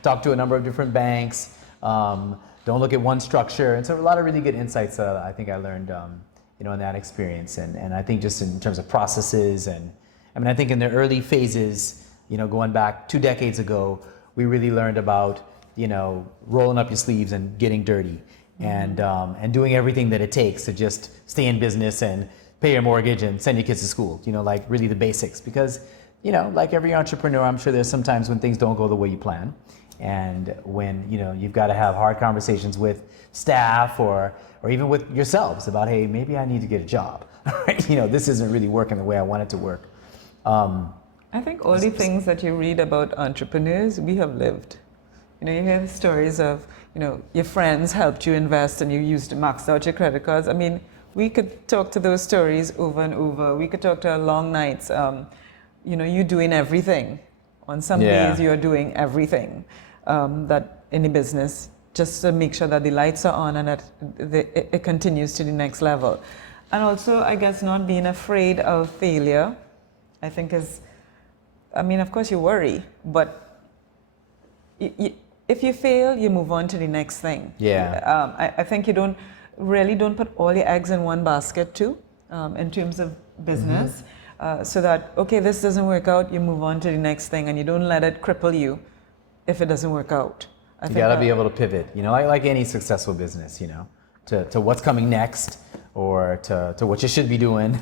Talk to a number of different banks. Don't look at one structure. And so a lot of really good insights that I think I learned in that experience, and I think just in terms of processes, and I mean, I think in the early phases, going back 2 decades ago, we really learned about rolling up your sleeves and getting dirty, and doing everything that it takes to just stay in business and pay your mortgage and send your kids to school. Like really the basics, because like every entrepreneur, I'm sure there's sometimes when things don't go the way you plan, and when you've got to have hard conversations with staff or even with yourselves about, hey, maybe I need to get a job. This isn't really working the way I want it to work. I think all the things that you read about entrepreneurs, we have lived. You hear the stories of your friends helped you invest and you used to max out your credit cards. I mean, we could talk to those stories over and over. We could talk to long nights. You're doing everything. On some days, you're doing everything that in a business, just to make sure that the lights are on and that it continues to the next level. And also, I guess, not being afraid of failure, I think of course you worry, but if you fail, you move on to the next thing. I think you don't put all your eggs in one basket too, in terms of business. So that, okay, this doesn't work out, you move on to the next thing, and you don't let it cripple you if it doesn't work out. You gotta be able to pivot, like any successful business, to what's coming next, or to what you should be doing.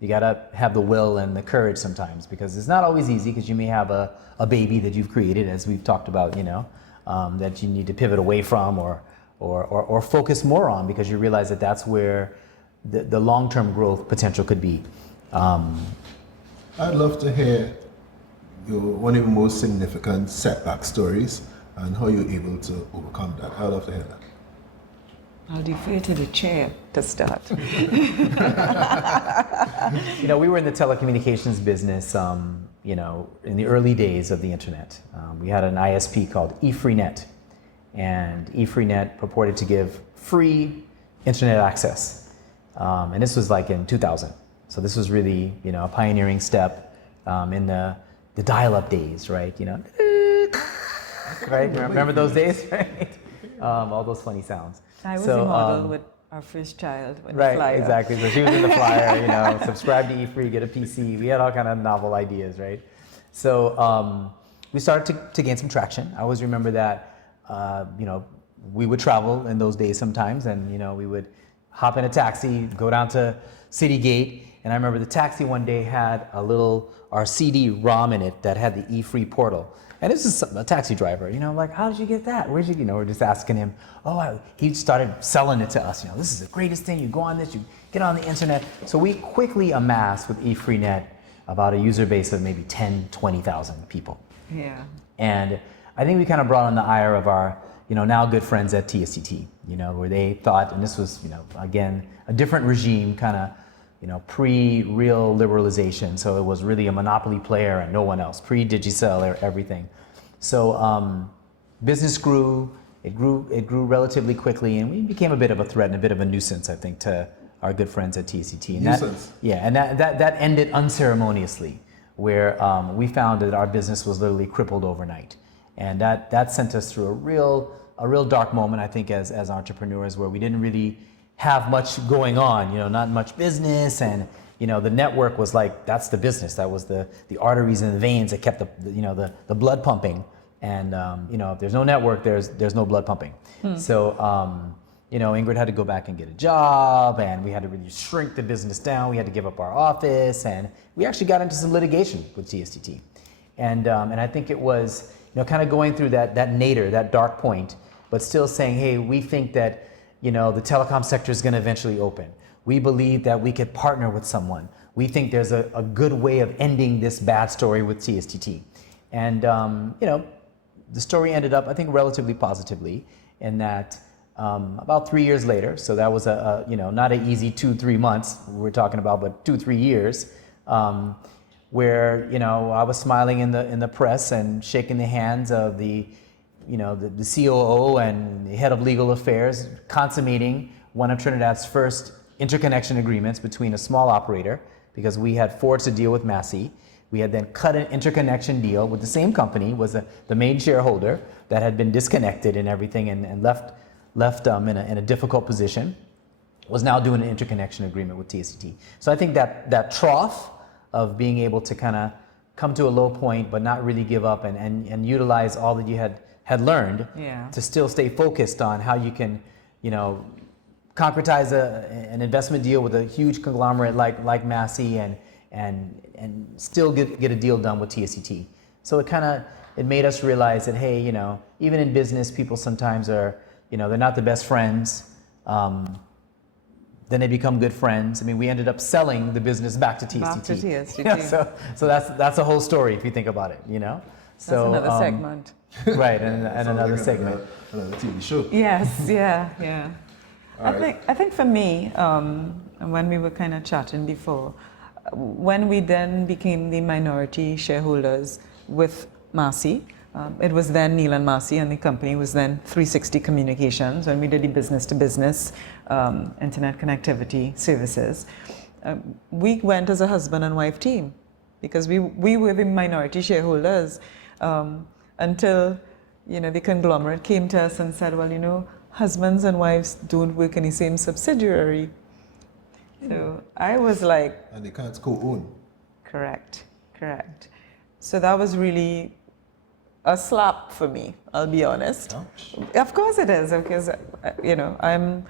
You gotta have the will and the courage sometimes, because it's not always easy, because you may have a baby that you've created, as we've talked about, that you need to pivot away from or focus more on, because you realize that that's where the long-term growth potential could be. I'd love to hear one of your most significant setback stories and how you're able to overcome that. I'd love to hear that. I'll defer to the chair to start. We were in the telecommunications business, in the early days of the internet. We had an ISP called eFreeNet, and eFreeNet purported to give free internet access. And this was like in 2000. So this was really, a pioneering step in the dial-up days, right? Right? Remember those days, right? All those funny sounds. I was a model with our first child. Right, exactly. So she was in the flyer, subscribe to eFree, get a PC. We had all kind of novel ideas, right? So we started to gain some traction. I always remember that, we would travel in those days sometimes, and we would hop in a taxi, go down to City Gate, and I remember the taxi one day had our CD-ROM in it that had the eFree portal. And this is a taxi driver, like, how did you get that? Where'd you, we're just asking him. He started selling it to us. This is the greatest thing. You go on this, you get on the internet. So we quickly amassed with eFreeNet about a user base of maybe 10, 20,000 people. Yeah. And I think we kind of brought on the ire of our, now good friends at TSTT, where they thought, and this was, again, a different regime, kind of, pre-real liberalization. So it was really a monopoly player and no one else, pre-Digicel, everything. So business grew, it grew relatively quickly, and we became a bit of a threat and a bit of a nuisance, I think, to our good friends at TSTT. And nuisance. That ended unceremoniously, where we found that our business was literally crippled overnight. And that sent us through a real dark moment, I think, as entrepreneurs, where we didn't really have much going on, not much business, and the network was like, that's the business. That was the arteries and the veins that kept the blood pumping. And if there's no network, there's no blood pumping. So Ingrid had to go back and get a job, and we had to really shrink the business down. We had to give up our office, and we actually got into some litigation with TSTT. And I think it was kind of going through that nadir, that dark point, but still saying, hey, we think that the telecom sector is going to eventually open. We believe that we could partner with someone. We think there's a good way of ending this bad story with TSTT. And, the story ended up, I think, relatively positively in that about 3 years later, so that was not an easy 2-3 months we're talking about, but 2-3 years, where, I was smiling in the press and shaking the hands of the COO and the head of legal affairs, consummating one of Trinidad's first interconnection agreements between a small operator, because we had forged a deal with Massey. We had then cut an interconnection deal with the same company, was the main shareholder that had been disconnected and everything and left in a difficult position, was now doing an interconnection agreement with TSTT. So I think that trough of being able to kind of come to a low point but not really give up and utilize all that you had learned to still stay focused on how you can, concretize an investment deal with a huge conglomerate like Massey and still get a deal done with TSTT. So it made us realize that, hey, even in business, people sometimes are, they're not the best friends. Then they become good friends. I mean, we ended up selling the business back to TSTT. Back to TSTT. So that's a whole story if you think about it, So that's another segment. Right, and another segment. Another TV show. Yes, yeah. I think for me, when we were kind of chatting before, when we then became the minority shareholders with Massey, it was then Neil and Massey, and the company was then 360 Communications, when we did the business-to-business internet connectivity services. We went as a husband and wife team because we were the minority shareholders until the conglomerate came to us and said, well, husbands and wives don't work in the same subsidiary. So I was like... And they can't co-own. Correct. So that was really a slap for me, I'll be honest. Ouch. Of course it is, because, I'm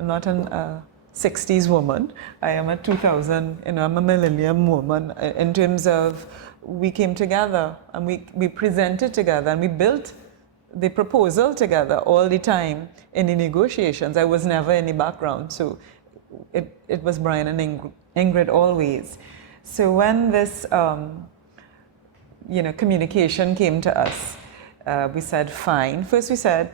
not a 60s woman. I am a 2000, I'm a millennium woman in terms of we came together and we presented together and we built the proposal together all the time in the negotiations. I was never in the background, so it was Brian and Ingrid always. So when this communication came to us, we said fine. First we said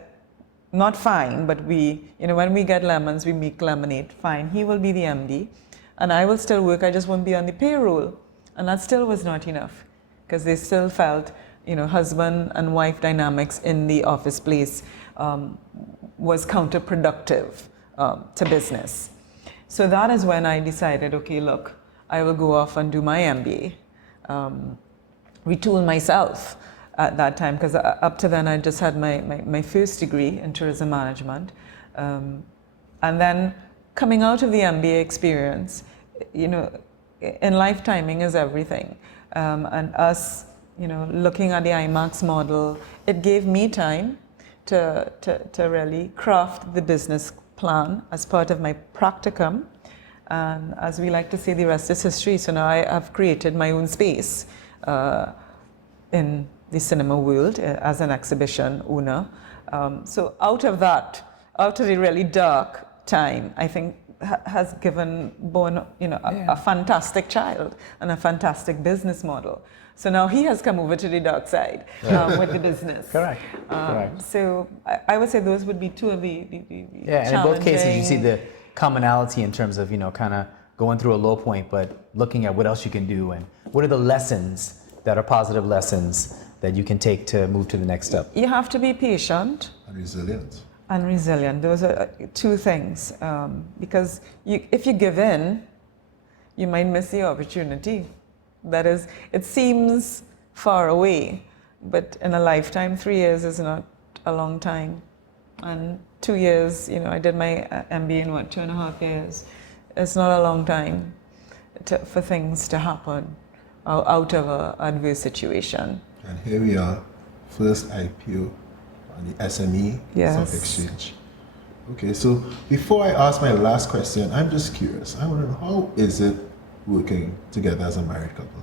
not fine, but when we get lemons, we make lemonade. Fine, he will be the MD, and I will still work. I just won't be on the payroll, and that still was not enough, because they still felt husband and wife dynamics in the office place was counterproductive to business. So that is when I decided, okay, look, I will go off and do my MBA, retool myself at that time, because up to then I just had my first degree in tourism management. And then coming out of the MBA experience, you know, in life, timing is everything. And us, you know, looking at the IMAX model, it gave me time to really craft the business plan as part of my practicum. And as we like to say, the rest is history. So now I have created my own space in the cinema world as an exhibition owner. So out of that, out of the really dark time, I think has born, you know, a fantastic child and a fantastic business model. So now he has come over to the dark side with the business. Correct. Correct. So I would say those would be two of the and in both cases you see the commonality in terms of, you know, kind of going through a low point, but looking at what else you can do and what are the lessons that are positive lessons that you can take to move to the next step. You have to be patient. And resilient. And resilient. Those are two things. Because if you give in, you might miss the opportunity. That is, it seems far away, but in a lifetime, 3 years is not a long time. And 2 years, you know, I did my MBA in 2.5 years. It's not a long time for things to happen out of an adverse situation. And here we are, first IPO on the SME Yes. Stock Exchange. Okay, so before I ask my last question, I'm just curious. I want to know, how is it working together as a married couple?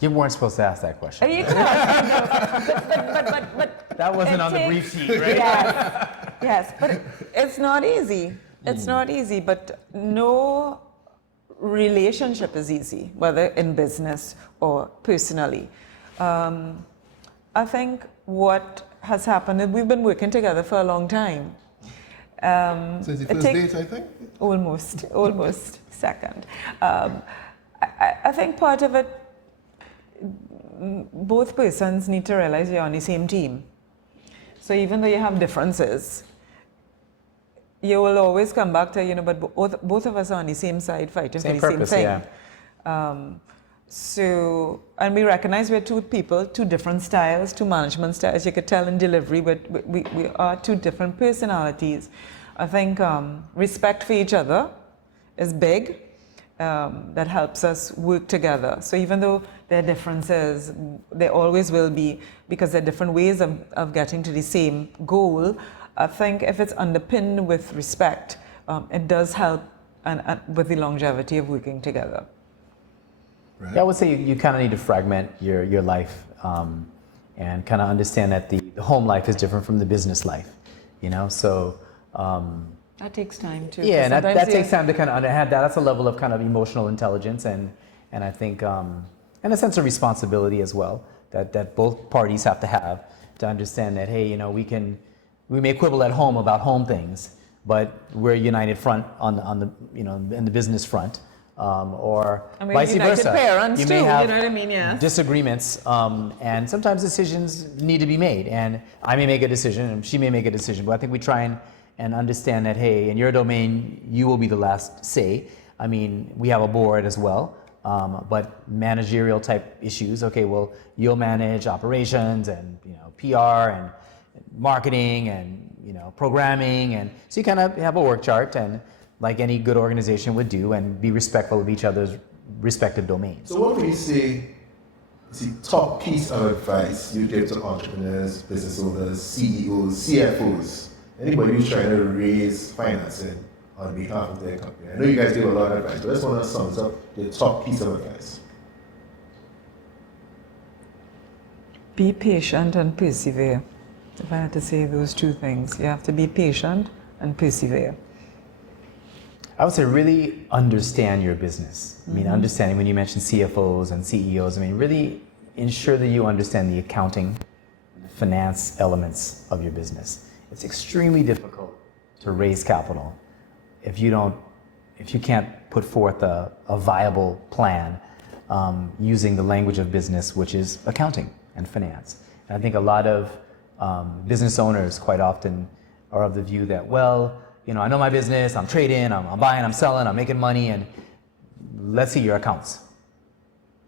You weren't supposed to ask that question. You could, but That wasn't on the brief sheet, right? Yes, but it's not easy. It's not easy, but no relationship is easy, whether in business or personally. I think what has happened is we've been working together for a long time. So it's the first date, I think? Almost second. I think part of it, both persons need to realize you're on the same team. So even though you have differences, you will always come back to, you know, but both of us are on the same side fighting for the purpose, same thing. So, and we recognize we're two people, two different styles, two management styles. You could tell in delivery, but we are two different personalities. I think respect for each other is big. That helps us work together. So even though there are differences, there always will be, because there are different ways of getting to the same goal. I think if it's underpinned with respect, it does help and with the longevity of working together. Right. Yeah, I would say you kind of need to fragment your life and kind of understand that the home life is different from the business life, you know? So That takes time too. yeah, and that takes time to kind of have that. That's a level of kind of emotional intelligence and I think and a sense of responsibility as well that both parties have to understand that, hey, you know, we may quibble at home about home things, but we're a united front on the, you know, in the business front. Or vice versa. Parents you too, may have you know what I mean? Yes. disagreements, and sometimes decisions need to be made. And I may make a decision, and she may make a decision. But I think we try and understand that, hey, in your domain, you will be the last say. I mean, we have a board as well, but managerial type issues. Okay, well, you'll manage operations and, you know, PR and marketing and, you know, programming, and so you kind of have a work chart and, like any good organization would do, and be respectful of each other's respective domains. So what would you say is the top piece of advice you give to entrepreneurs, business owners, CEOs, CFOs, anybody who's trying to raise financing on behalf of their company? I know you guys give a lot of advice, but I just want to sum up the top piece of advice. Be patient and persevere. If I had to say those two things, you have to be patient and persevere. I would say really understand your business. I mean, understanding, when you mention CFOs and CEOs, I mean, really ensure that you understand the accounting, finance elements of your business. It's extremely difficult to raise capital if you can't put forth a viable plan using the language of business, which is accounting and finance. And I think a lot of business owners quite often are of the view that, well, you know, I know my business, I'm trading, I'm buying, I'm selling, I'm making money, and let's see your accounts.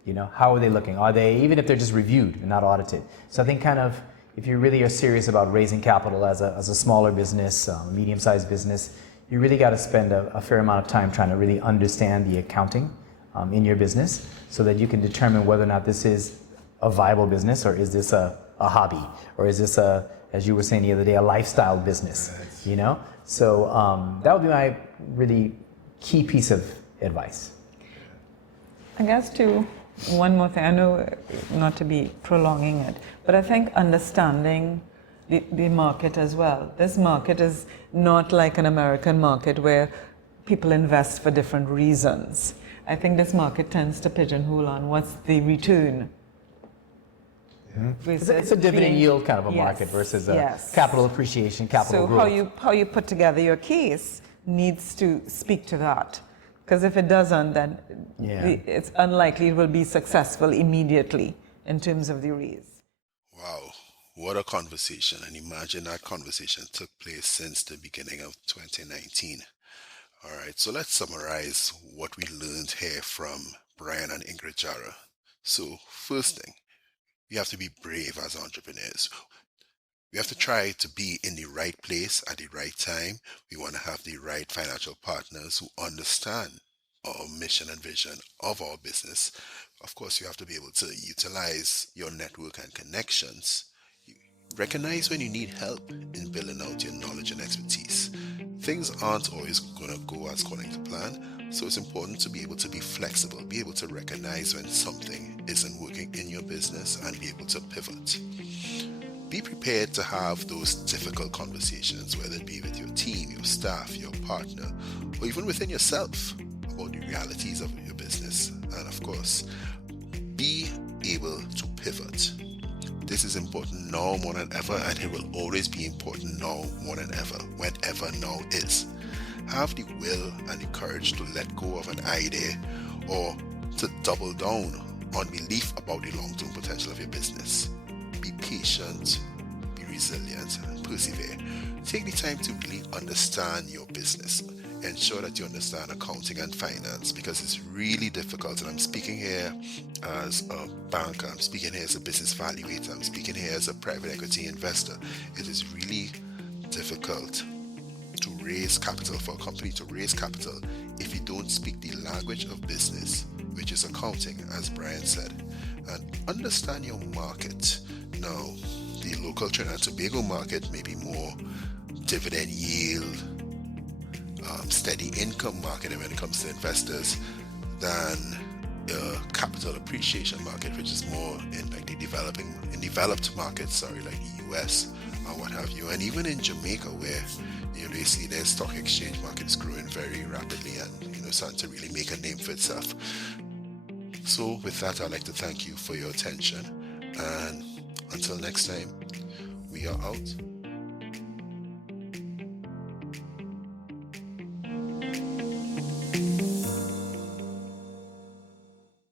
You know, how are they looking? Are they, even if they're just reviewed and not audited? So I think kind of, if you really are serious about raising capital as a smaller business, medium-sized business, you really got to spend a fair amount of time trying to really understand the accounting in your business so that you can determine whether or not this is a viable business, or is this a hobby, or is this as you were saying the other day, a lifestyle business, you know? So that would be my really key piece of advice. I guess too, one more thing, I know not to be prolonging it, but I think understanding the market as well. This market is not like an American market where people invest for different reasons. I think this market tends to pigeonhole on what's the return. It's a dividend yield kind of a market versus a capital appreciation, capital growth. So how you put together your case needs to speak to that. Because if it doesn't, then it's unlikely it will be successful immediately in terms of the raise. Wow, what a conversation. And imagine that conversation took place since the beginning of 2019. All right, so let's summarize what we learned here from Brian and Ingrid Jahra. So first thing, we have to be brave as entrepreneurs. We have to try to be in the right place at the right time. We want to have the right financial partners who understand our mission and vision of our business. Of course, you have to be able to utilize your network and connections. Recognize when you need help in building out your knowledge and expertise. Things aren't always going to go as according to plan, so it's important to be able to be flexible, be able to recognize when something isn't working in your business and be able to pivot. Be prepared to have those difficult conversations, whether it be with your team, your staff, your partner, or even within yourself about the realities of your business. And of course, be able to pivot. This is important now more than ever, and it will always be important now more than ever, whenever now is. Have the will and the courage to let go of an idea or to double down on belief about the long-term potential of your business. Be patient, be resilient, and persevere. Take the time to really understand your business. Ensure that you understand accounting and finance, because it's really difficult. And I'm speaking here as a banker, I'm speaking here as a business valuator, I'm speaking here as a private equity investor. It is really difficult to raise capital, for a company to raise capital, if you don't speak the language of business, which is accounting, as Brian said, and understand your market. Now, the local Trinidad and Tobago market may be more dividend yield, steady income market when it comes to investors than capital appreciation market, which is more in like developed markets, like the US or what have you. And even in Jamaica, where they see their stock exchange market is growing very rapidly and starting to really make a name for itself. So with that, I'd like to thank you for your attention, and until next time, we are out.